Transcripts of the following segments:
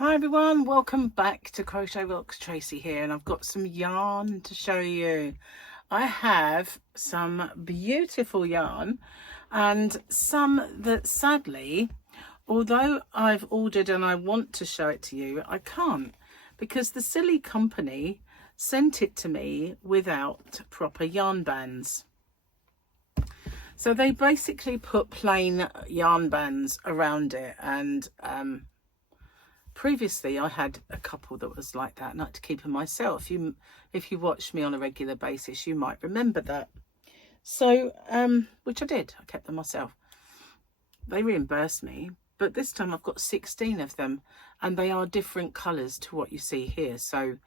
Hi everyone, welcome back to Crochet Rocks. Tracy here, and I've got some yarn to show you. I have some beautiful yarn and some that sadly, although I've ordered and I want to show it to you, I can't because the silly company sent it to me without proper yarn bands. So they basically put plain yarn bands around it, and previously I had a couple that was like that, and I had to keep them myself. If you watch me on a regular basis, you might remember that. So which I did, I kept them myself. They reimbursed me, but this time I've got 16 of them, and they are different colours to what you see here. So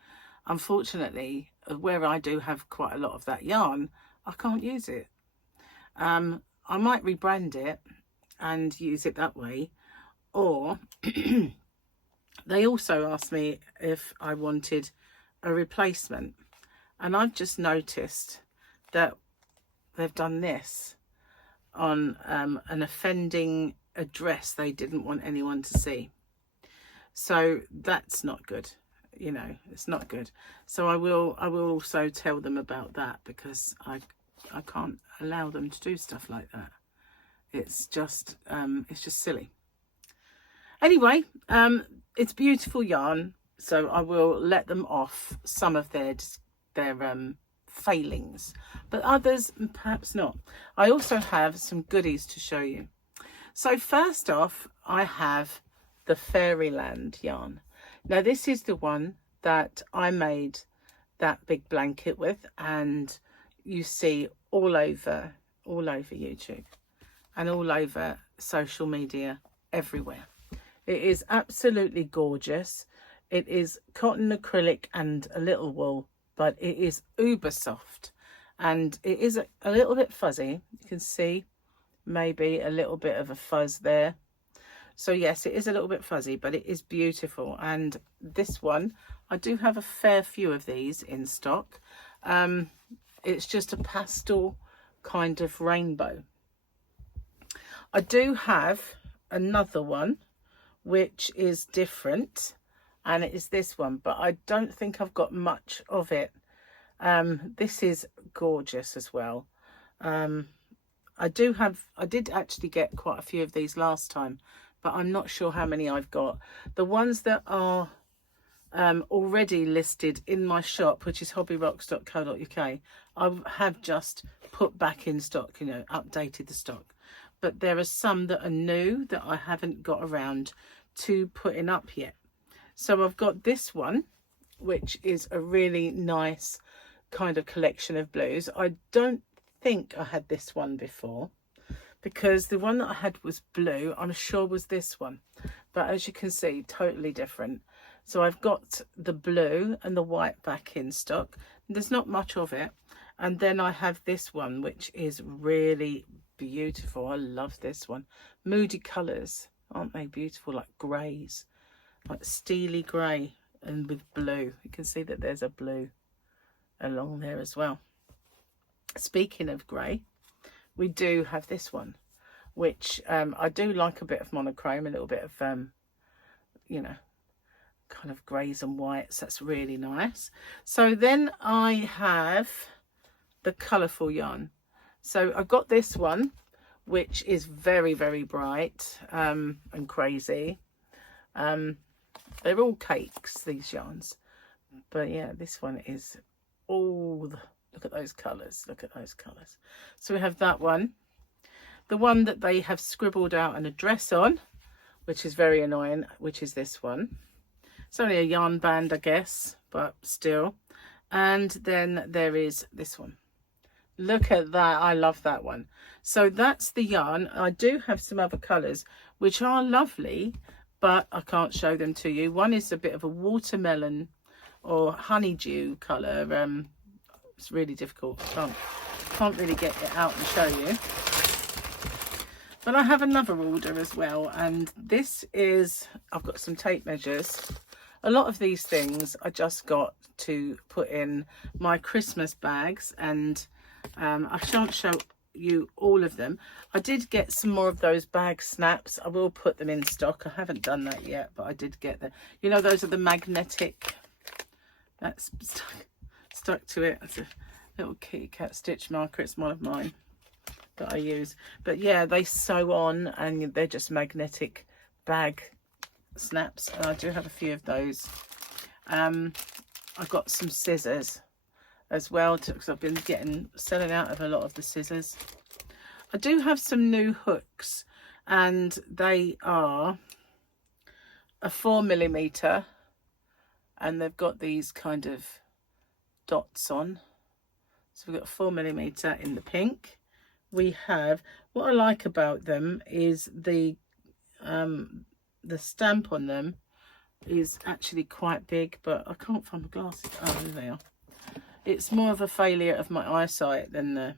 unfortunately, where I do have quite a lot of that yarn, I can't use it. I might rebrand it and use it that way, or they also asked me if I wanted a replacement, and I've just noticed that they've done this on an offending address they didn't want anyone to see. So that's not good, you know, it's not good. So I will also tell them about that, because I can't allow them to do stuff like that. It's just silly. Anyway, it's beautiful yarn, so I will let them off some of their failings, but others perhaps not. I also have some goodies to show you. So first off, I have the Fairyland yarn. Now this is the one that I made that big blanket with, and you see all over YouTube and all over social media everywhere. It is absolutely gorgeous. It is cotton, acrylic and a little wool, but it is uber soft, and it is a little bit fuzzy. You can see maybe a little bit of a fuzz there. So yes, it is a little bit fuzzy, but it is beautiful. And this one, I do have a fair few of these in stock. It's just a pastel kind of rainbow. I do have another one which is different, and it is this one, but I don't think I've got much of it. This is gorgeous as well. I did actually get quite a few of these last time, but I'm not sure how many I've got. The ones that are already listed in my shop, which is hobbyrocks.co.uk, I have just put back in stock, you know, updated the stock. But there are some that are new that I haven't got around to putting up yet. So I've got this one, which is a really nice kind of collection of blues. I don't think I had this one before, because the one that I had was blue. I'm sure was this one, but as you can see, totally different. So I've got the blue and the white back in stock. There's not much of it. And then I have this one, which is really beautiful. I love this one. Moody colours, aren't they beautiful? Like greys, like steely grey and with blue. You can see that there's a blue along there as well. Speaking of grey, we do have this one, which I do like a bit of monochrome, a little bit of you know, kind of greys and whites. That's really nice. So then I have the colourful yarn. So I've got this one, which is very, very bright and crazy. They're all cakes, these yarns. But yeah, this one is all look at those colours. Look at those colours. So we have that one. The one that they have scribbled out an address on, which is very annoying, which is this one. It's only a yarn band, I guess, but still. And then there is this one. Look at that. I love that one. So that's the yarn. I do have some other colours which are lovely, but I can't show them to you. One is a bit of a watermelon or honeydew colour. It's really difficult. Can't really get it out and show you. But I have another order as well, and this is, I've got some tape measures. A lot of these things I just got to put in my Christmas bags, and I shan't show you all of them. I did get some more of those bag snaps. I will put them in stock. I haven't done that yet, but I did get them. You know, those are the magnetic, that's stuck to it. It's a little kitty cat stitch marker. It's one of mine that I use. But yeah, they sew on and they're just magnetic bag snaps. And I do have a few of those. I got some scissors as well, because I've been selling out of a lot of the scissors. I do have some new hooks, and they are a 4mm, and they've got these kind of dots on. So we've got a 4mm in the pink. We have, what I like about them is the stamp on them is actually quite big, but I can't find my glasses. Oh, there they are. It's more of a failure of my eyesight than the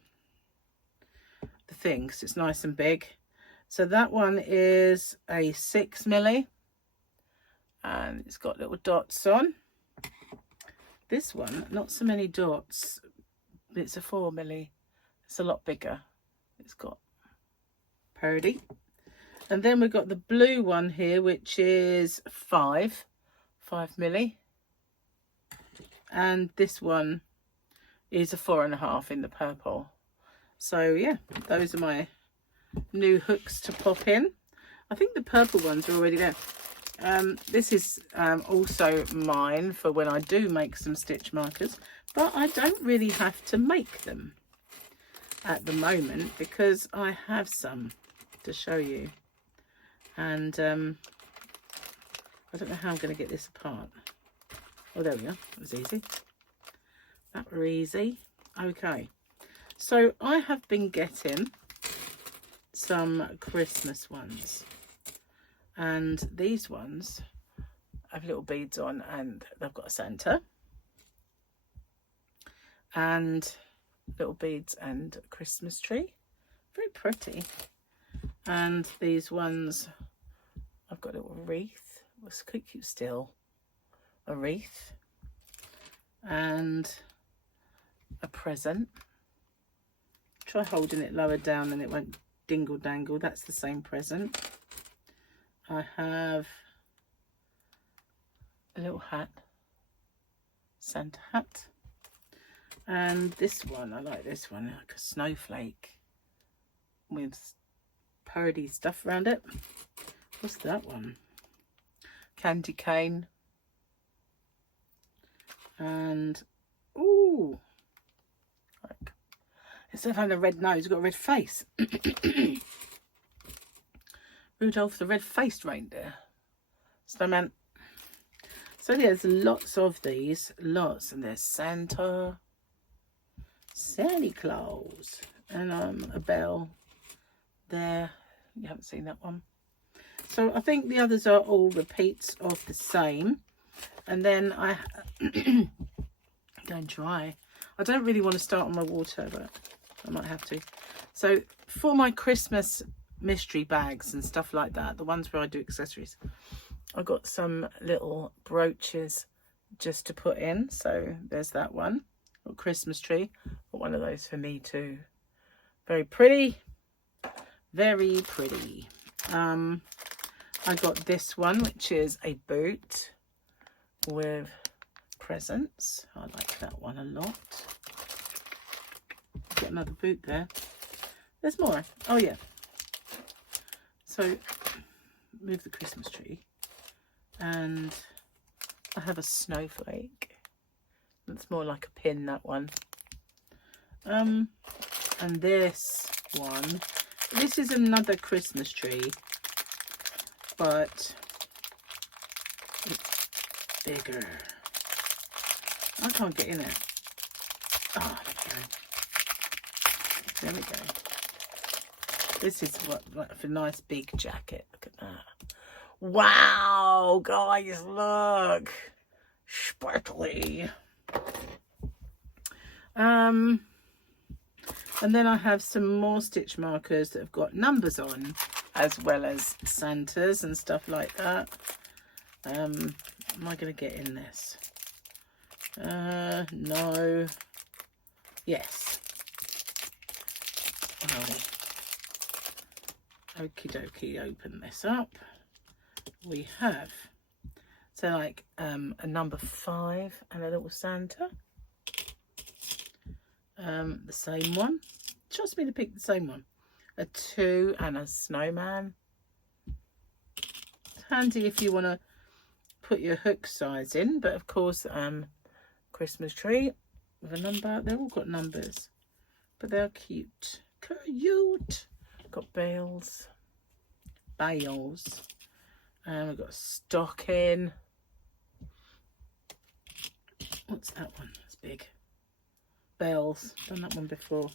thing, 'cause it's nice and big. So that one is a 6mm, and it's got little dots on. This one, not so many dots. It's a 4mm. It's a lot bigger. It's got parody. And then we've got the blue one here, which is 5mm. And this one is a 4.5 in the purple. So yeah, those are my new hooks to pop in. I think the purple ones are already there. This is also mine for when I do make some stitch markers, but I don't really have to make them at the moment because I have some to show you. And I don't know how I'm going to get this apart. Oh, there we are. That was easy. That were easy. Okay. So I have been getting some Christmas ones. And these ones have little beads on, and they've got a Santa. And little beads and a Christmas tree. Very pretty. And these ones, I've got a little wreath. It's quite cute still. A wreath. And a present. Try holding it lower down and it won't dingle dangle. That's the same present. I have a little hat. Santa hat. And this one, I like this one, like a snowflake with parody stuff around it. What's that one? Candy cane. And ooh, like, instead of having a red nose, you've got a red face. Rudolph the red-faced reindeer. Snowman. So there's lots of these, lots, and there's Santa, Santa Claus, and a bell there. You haven't seen that one. So I think the others are all repeats of the same. And then I go and dry. I don't really want to start on my water, but I might have to. So for my Christmas mystery bags and stuff like that, the ones where I do accessories, I got some little brooches just to put in. So there's that one, little Christmas tree. Got one of those for me too. Very pretty, very pretty. I got this one, which is a boot with presents. I like that one a lot. Got another boot there. There's more. Oh yeah. So move the Christmas tree, and I have a snowflake. It's more like a pin, that one. And this one, this is another Christmas tree, but it's bigger. I can't get in it. Oh, there we go. This is what for a nice big jacket. Look at that. Wow, guys, look. Sparkly. And then I have some more stitch markers that have got numbers on, as well as Santas and stuff like that. Am I going to get in this? No. Yes. okie dokie, open this up. We have, so like a number 5 and a little Santa. The same one. Trust me to pick the same one. A 2 and a snowman. It's handy if you want to put your hook size in, but of course Christmas tree with a number. They've all got numbers, but they're cute. Cute. Got bales. We've got a stocking. What's that one? It's big. Bells. Done that one before.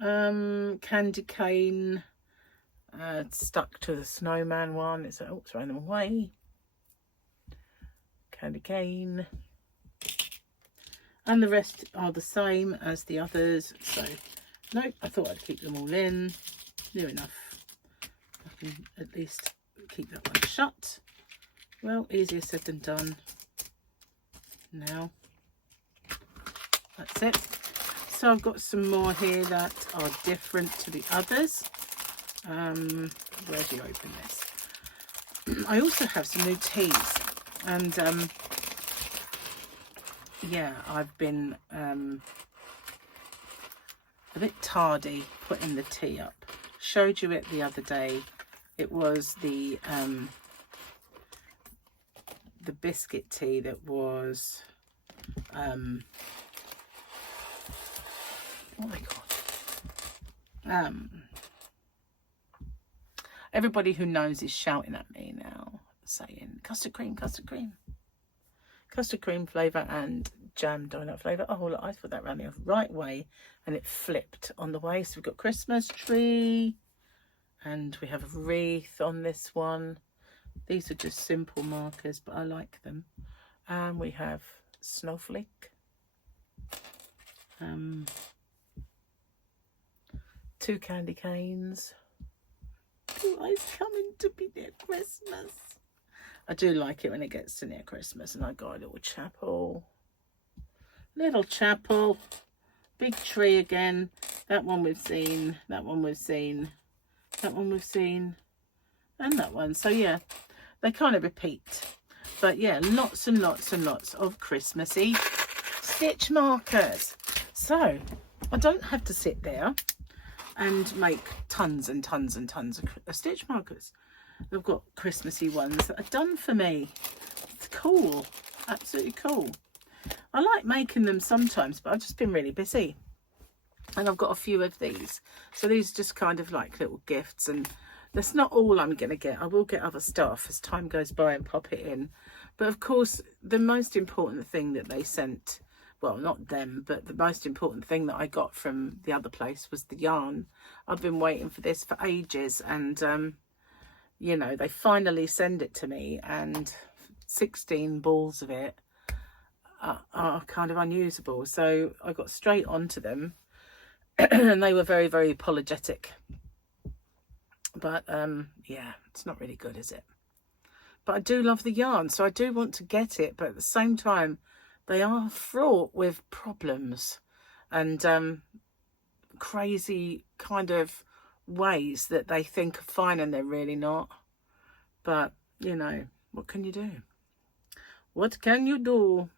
Candy cane. Stuck to the snowman one. It's thrown them away. Candy cane. And the rest are the same as the others. So, nope, I thought I'd keep them all in. Near enough. I can at least keep that one shut. Well, easier said than done. Now, that's it. So I've got some more here that are different to the others. Where do you open this? I also have some new teas, and yeah, I've been a bit tardy putting the tea up. Showed you it the other day. It was the biscuit tea that was oh my god, everybody who knows is shouting at me now saying custard cream flavour and jam donut flavour. Oh look, I put that around the right way and it flipped on the way. So we've got Christmas tree and we have a wreath on this one. These are just simple markers, but I like them. And we have snowflake. 2 candy canes. It's coming to be near Christmas. I do like it when it gets to near Christmas and I got a little chapel. Little chapel. Big tree again. That one we've seen. That one we've seen. That one we've seen. And that one. So yeah, they kind of repeat. But yeah, lots and lots and lots of Christmassy stitch markers. So I don't have to sit there and make tons and tons and tons of stitch markers. I've got Christmassy ones that are done for me. It's cool. Absolutely cool. I like making them sometimes, but I've just been really busy. And I've got a few of these. So these are just kind of like little gifts, and that's not all I'm going to get. I will get other stuff as time goes by and pop it in. But of course, the most important thing that they sent, well, not them, but the most important thing that I got from the other place was the yarn. I've been waiting for this for ages, and you know, they finally send it to me, and 16 balls of it are kind of unusable. So I got straight onto them and they were very, very apologetic. But yeah, it's not really good, is it? But I do love the yarn, so I do want to get it. But at the same time, they are fraught with problems and crazy kind of ways that they think are fine and they're really not. But you know, what can you do? What can you do?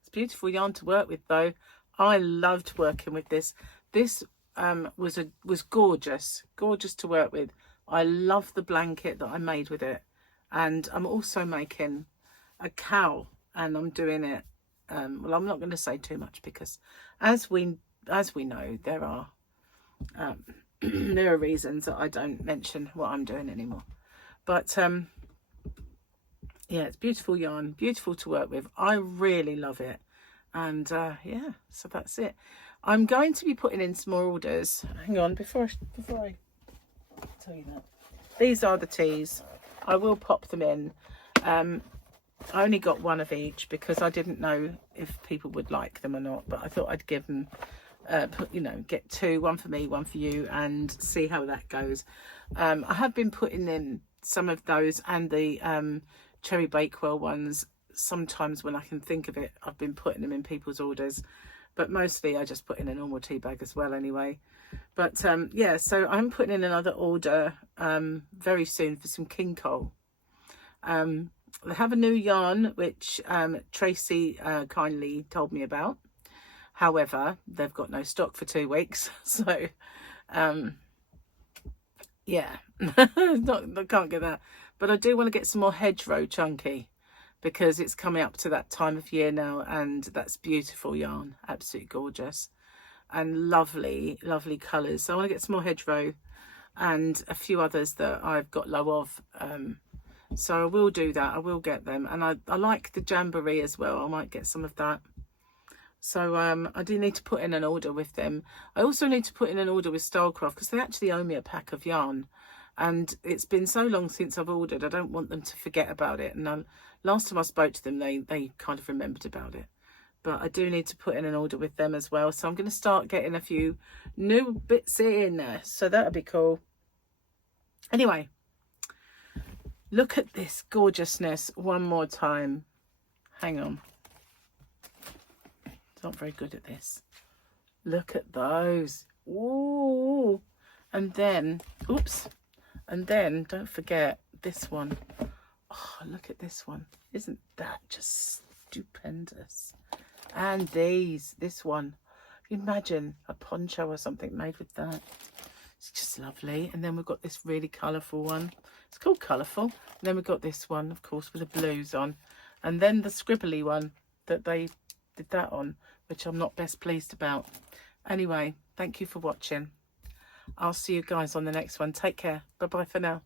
It's beautiful yarn to work with, though. I loved working with this. This was gorgeous to work with. I love the blanket that I made with it, and I'm also making a cowl, and I'm doing it. Well, I'm not going to say too much because, as we know, there are there are reasons that I don't mention what I'm doing anymore. But yeah, it's beautiful yarn, beautiful to work with. I really love it. And yeah, so that's it. I'm going to be putting in some more orders. Hang on, before I tell you that. These are the teas. I will pop them in. I only got one of each because I didn't know if people would like them or not. But I thought I'd give them, you know, get 2, one for me, one for you, and see how that goes. I have been putting in some of those and the Cherry Bakewell ones. Sometimes when I can think of it, I've been putting them in people's orders. but mostly I just put in a normal tea bag as well anyway. But yeah, so I'm putting in another order very soon for some king cole. They have a new yarn which Tracy kindly told me about. However, they've got no stock for 2 weeks, so yeah, I can't get that. But I do want to get some more hedgerow chunky, because it's coming up to that time of year now, and that's beautiful yarn, absolutely gorgeous, and lovely colours. So I want to get some more hedgerow and a few others that I've got low of. So I will do that. I will get them, and I like the jamboree as well. I might get some of that. So I do need to put in an order with them. I also need to put in an order with Stylecraft, because they actually owe me a pack of yarn, and it's been so long since I've ordered. I don't want them to forget about it. And last time I spoke to them, they kind of remembered about it. But I do need to put in an order with them as well. So I'm going to start getting a few new bits in there. So that'll be cool. Anyway, look at this gorgeousness one more time. Hang on. Not very good at this. Look at those. Ooh. And then, oops. And then don't forget this one. Oh, look at this one. Isn't that just stupendous? And this one. Imagine a poncho or something made with that. It's just lovely. And then we've got this really colourful one. It's called Colourful. And then we've got this one, of course, with the blues on. And then the scribbly one that they did that on, which I'm not best pleased about. Anyway, thank you for watching. I'll see you guys on the next one. Take care. Bye bye for now.